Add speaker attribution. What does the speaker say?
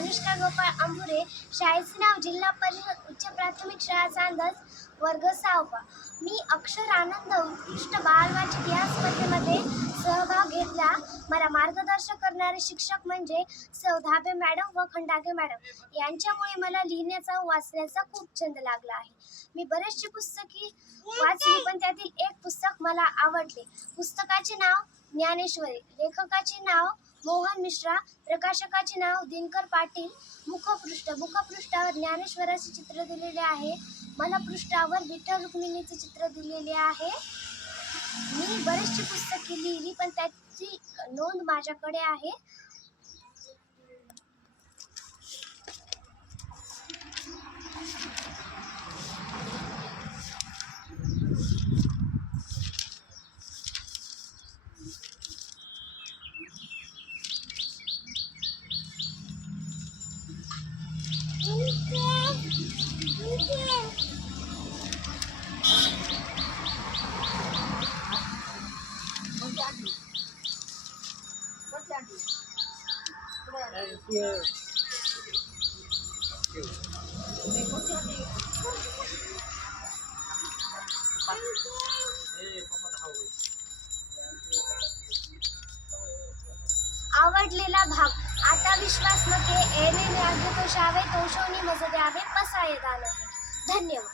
Speaker 1: अनुष्का गोपाळ अंबुरे शाळेचे नाव जिल्हा परिषद उच्च प्राथमिक शाळा चांदस वर्ग सहावा. मी अक्षर आनंद उत्कृष्ट बालवाची या स्पर्धेमध्ये सहभाग घेतला. मला मार्गदर्शन करणारे शिक्षक म्हणजे सौ धाबे मॅडम व खंडागे मॅडम. यांच्यामुळे मला लिहिण्याचा वाचण्याचा खूप छंद लागला आहे. मी बरेचशी पुस्तके वाचली पण त्यातील एक पुस्तक मला आवडले. पुस्तकाचे नाव ज्ञानेश्वरी. लेखकाचे नाव मोहन मिश्रा प्रकाशकाचे नाव दिनकर पाटील. मुखपृष्ठ मुखपृष्ठावर ज्ञानेश्वराचे चित्र दिलेले आहे. मला पृष्ठावर विठ्ठल रुक्मिणीचे चित्र दिलेले आहे. मी बरीचशी पुस्तके लिहिली पण त्याची नोंद माझ्याकडे आहे. आवडलेला भाग. आता विश्वासमध्ये एने आगे तो शावे तोषवणी मज द्यावे पसाये दान धन्यवाद.